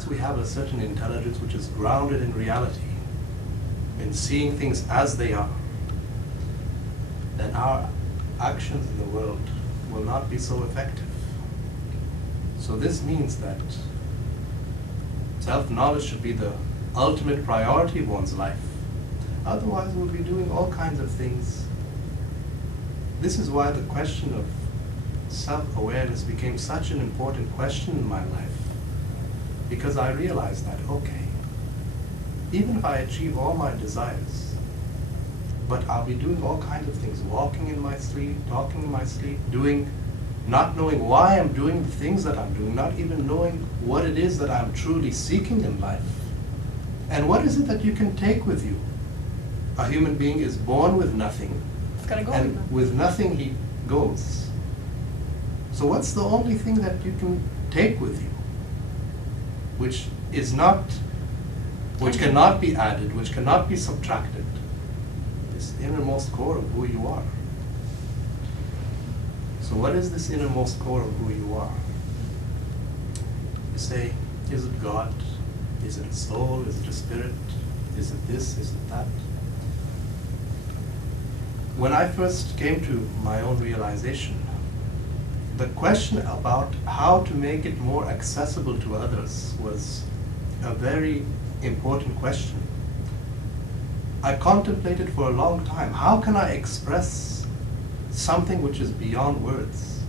unless we have a certain intelligence which is grounded in reality, in seeing things as they are, then our actions in the world will not be so effective. So this means that self-knowledge should be the ultimate priority of one's life. Otherwise, we'll be doing all kinds of things. This is why the question of self-awareness became such an important question in my life. Because I realized that, okay, even if I achieve all my desires, but I'll be doing all kinds of things, walking in my sleep, talking in my sleep, not knowing why I'm doing the things that I'm doing, not even knowing what it is that I'm truly seeking in life. And what is it that you can take with you? A human being is born with nothing, It's gotta go and with nothing he goes. So what's the only thing that you can take with you, which cannot be added, which cannot be subtracted? This innermost core of who you are. So what is this innermost core of who you are? You say, is it God? Is it a soul? Is it a spirit? Is it this? Is it that? When I first came to my own realization, the question about how to make it more accessible to others was a very important question. I contemplated for a long time, how can I express something which is beyond words?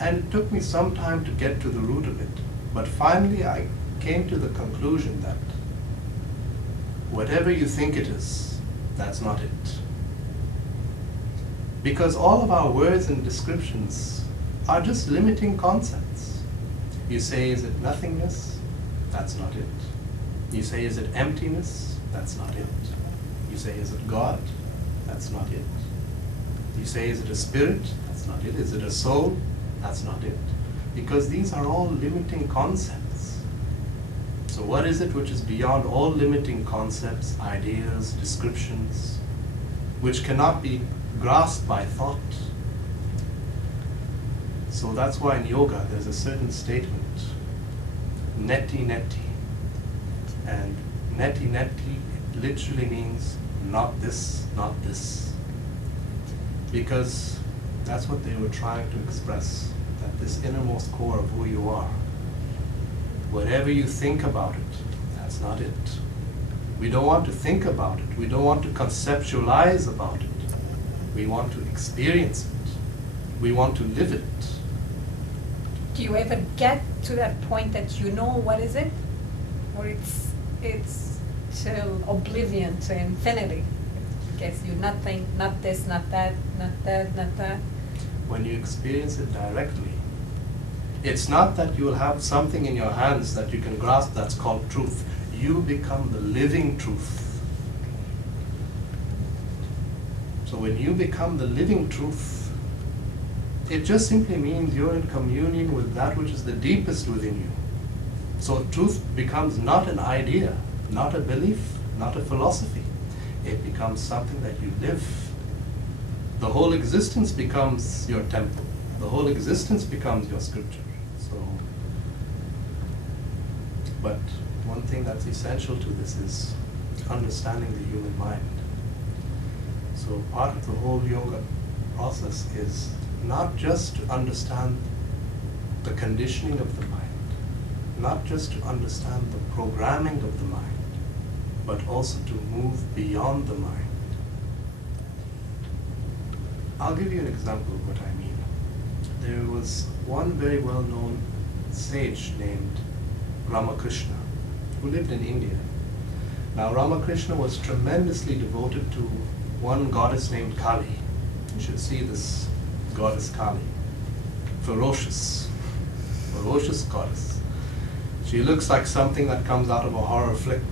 And it took me some time to get to the root of it. But finally I came to the conclusion that whatever you think it is, that's not it. Because all of our words and descriptions are just limiting concepts. You say, is it nothingness? That's not it. You say, is it emptiness? That's not it. You say, is it God? That's not it. You say, is it a spirit? That's not it. Is it a soul? That's not it. Because these are all limiting concepts. So what is it which is beyond all limiting concepts, ideas, descriptions, which cannot be grasped by thought? So that's why in yoga there's a certain statement, Neti, Neti. And Neti, Neti literally means not this, not this. Because that's what they were trying to express, that this innermost core of who you are, whatever you think about it, that's not it. We don't want to think about it. We don't want to conceptualize about it. We want to experience it. We want to live it. Do you ever get to that point that you know what is it? Or it's till oblivion, to infinity? I guess you're nothing, not this, not that, not that, not that. When you experience it directly, it's not that you'll have something in your hands that you can grasp that's called truth. You become the living truth. So when you become the living truth, it just simply means you're in communion with that which is the deepest within you. So truth becomes not an idea, not a belief, not a philosophy. It becomes something that you live. The whole existence becomes your temple. The whole existence becomes your scripture. But one thing that's essential to this is understanding the human mind. So part of the whole yoga process is not just to understand the conditioning of the mind, not just to understand the programming of the mind, but also to move beyond the mind. I'll give you an example of what I mean. There was one very well-known sage named Ramakrishna, who lived in India. Now Ramakrishna was tremendously devoted to one goddess named Kali. You should see this goddess Kali. Ferocious goddess. She looks like something that comes out of a horror flick.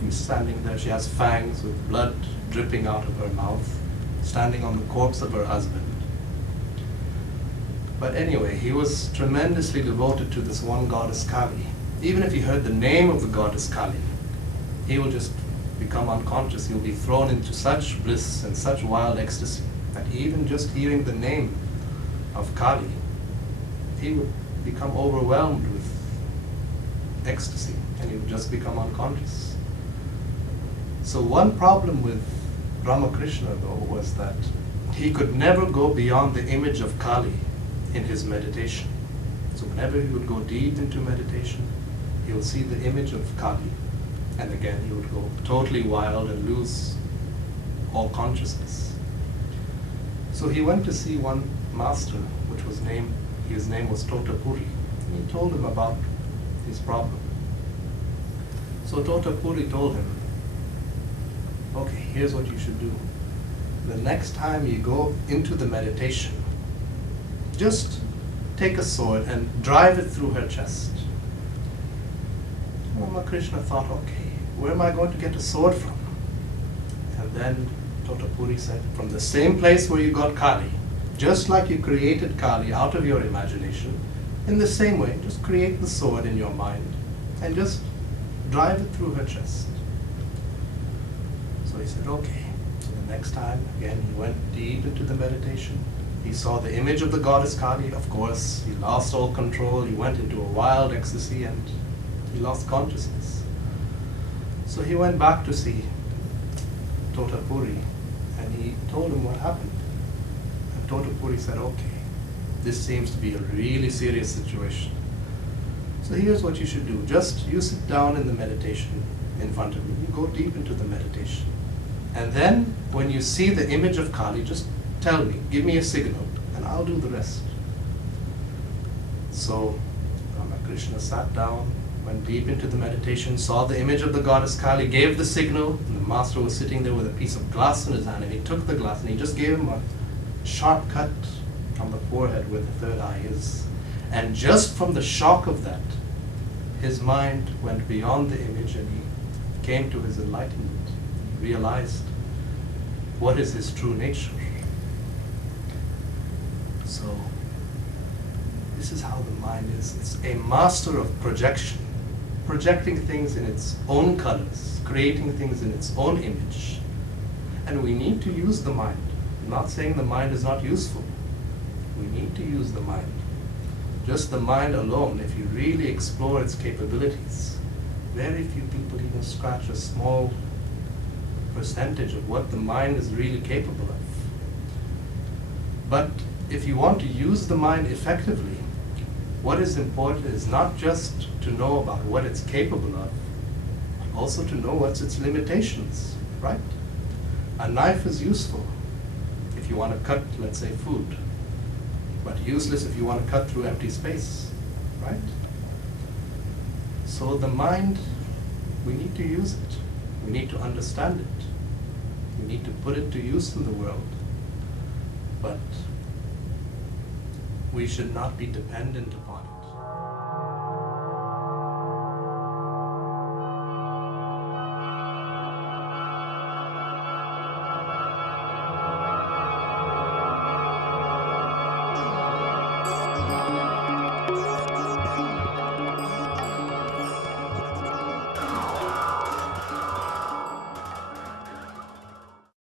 She's standing there, she has fangs with blood dripping out of her mouth, standing on the corpse of her husband. But anyway, he was tremendously devoted to this one goddess Kali. Even if he heard the name of the goddess Kali, he will just become unconscious. He'll be thrown into such bliss and such wild ecstasy that even just hearing the name of Kali, he would become overwhelmed with ecstasy, and he would just become unconscious. So one problem with Ramakrishna, though, was that he could never go beyond the image of Kali in his meditation. So whenever he would go deep into meditation, he would see the image of Kali, and again he would go totally wild and lose all consciousness. So he went to see one master, his name was Totapuri, and he told him about his problem. So Totapuri told him, okay, here's what you should do. The next time you go into the meditation, just take a sword and drive it through her chest. Ramakrishna thought, okay, where am I going to get a sword from? And then Totapuri said, from the same place where you got Kali, just like you created Kali out of your imagination, in the same way, just create the sword in your mind and just drive it through her chest. So he said, okay. So the next time, again, he went deep into the meditation. He saw the image of the goddess Kali. Of course, he lost all control. He went into a wild ecstasy and he lost consciousness. So he went back to see Totapuri and he told him what happened. And Totapuri said, okay, this seems to be a really serious situation. So here's what you should do. Just you sit down in the meditation in front of me. You go deep into the meditation. And then when you see the image of Kali, just tell me, give me a signal, and I'll do the rest. So Ramakrishna sat down, went deep into the meditation, saw the image of the goddess Kali, gave the signal, and the master was sitting there with a piece of glass in his hand, and he took the glass and he just gave him a sharp cut on the forehead where the third eye is. And just from the shock of that, his mind went beyond the image and he came to his enlightenment. He realized what is his true nature. So this is how the mind is. It's a master of projection, projecting things in its own colors, creating things in its own image. And we need to use the mind. I'm not saying the mind is not useful. We need to use the mind. Just the mind alone, if you really explore its capabilities, very few people even scratch a small percentage of what the mind is really capable of. But if you want to use the mind effectively, what is important is not just to know about what it's capable of, but also to know what's its limitations, right? A knife is useful if you want to cut, let's say, food, but useless if you want to cut through empty space, right? So the mind, we need to use it. We need to understand it. We need to put it to use in the world. But we should not be dependent upon